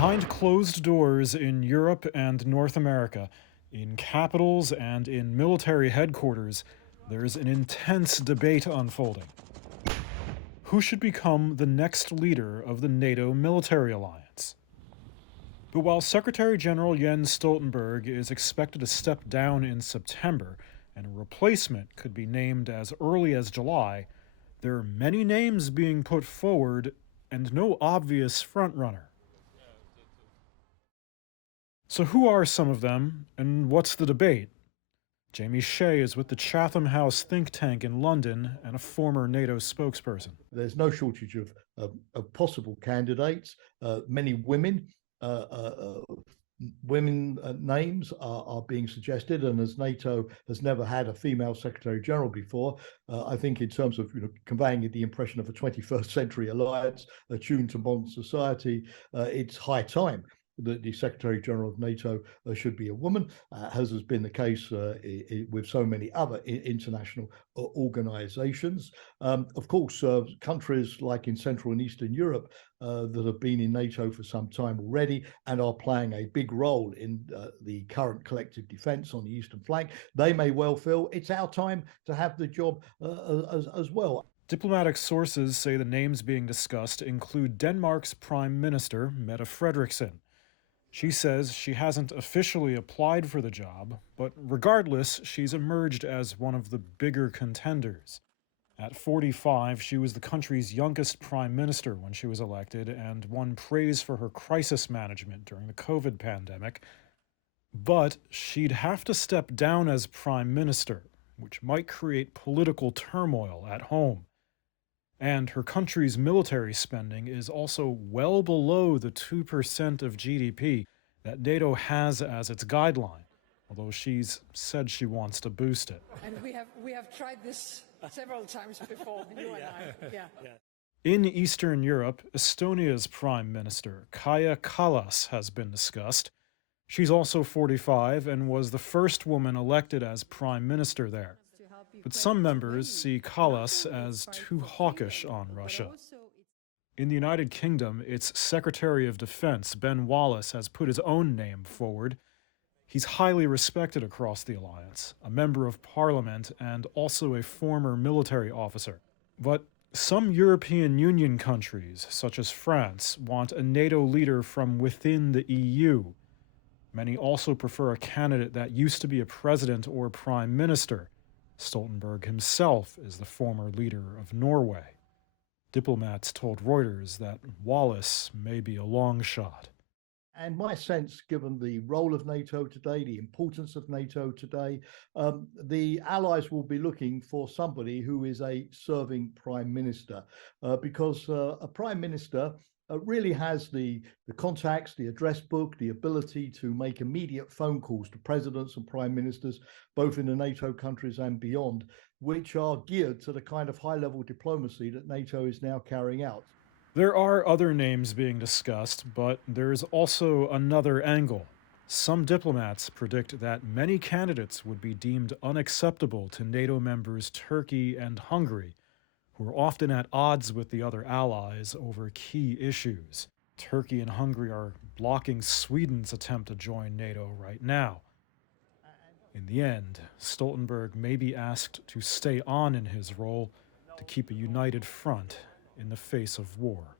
Behind closed doors in Europe and North America, in capitals and in military headquarters, there's an intense debate unfolding. Who should become the next leader of the NATO military alliance? But while Secretary General Jens Stoltenberg is expected to step down in September, and a replacement could be named as early as July, there are many names being put forward and no obvious frontrunner. So who are some of them, and what's the debate? Jamie Shea is with the Chatham House think tank in London and a former NATO spokesperson. There's no shortage of possible candidates. Many women names are being suggested, and as NATO has never had a female Secretary General before, I think in terms of conveying the impression of a 21st century alliance attuned to modern society, it's high time that the Secretary General of NATO should be a woman, as has been the case with so many other international organizations. Of course, countries like in Central and Eastern Europe that have been in NATO for some time already and are playing a big role in the current collective defense on the eastern flank, they may well feel it's our time to have the job as well. Diplomatic sources say the names being discussed include Denmark's Prime Minister, Mette Frederickson. She says she hasn't officially applied for the job, but regardless, she's emerged as one of the bigger contenders. At 45, she was the country's youngest prime minister when she was elected and won praise for her crisis management during the COVID pandemic. But she'd have to step down as prime minister, which might create political turmoil at home. And her country's military spending is also well below the 2% of GDP that NATO has as its guideline, although she's said she wants to boost it. And we have tried this several times before, you and I. Yeah. In Eastern Europe, Estonia's Prime Minister, Kaja Kallas, has been discussed. She's also 45 and was the first woman elected as Prime Minister there. But some members see Kallas as too hawkish on Russia. In the United Kingdom, its Secretary of Defense, Ben Wallace, has put his own name forward. He's highly respected across the alliance, a member of parliament and also a former military officer. But some European Union countries, such as France, want a NATO leader from within the EU. Many also prefer a candidate that used to be a president or prime minister. Stoltenberg himself is the former leader of Norway. Diplomats told Reuters that Wallace may be a long shot. And my sense, given the role of NATO today, the importance of NATO today, the Allies will be looking for somebody who is a serving prime minister, because a prime minister really has the contacts, the address book, the ability to make immediate phone calls to presidents and prime ministers, both in the NATO countries and beyond, which are geared to the kind of high-level diplomacy that NATO is now carrying out. There are other names being discussed, but there's also another angle. Some diplomats predict that many candidates would be deemed unacceptable to NATO members Turkey and Hungary, who are often at odds with the other allies over key issues. Turkey and Hungary are blocking Sweden's attempt to join NATO right now. In the end, Stoltenberg may be asked to stay on in his role to keep a united front in the face of war.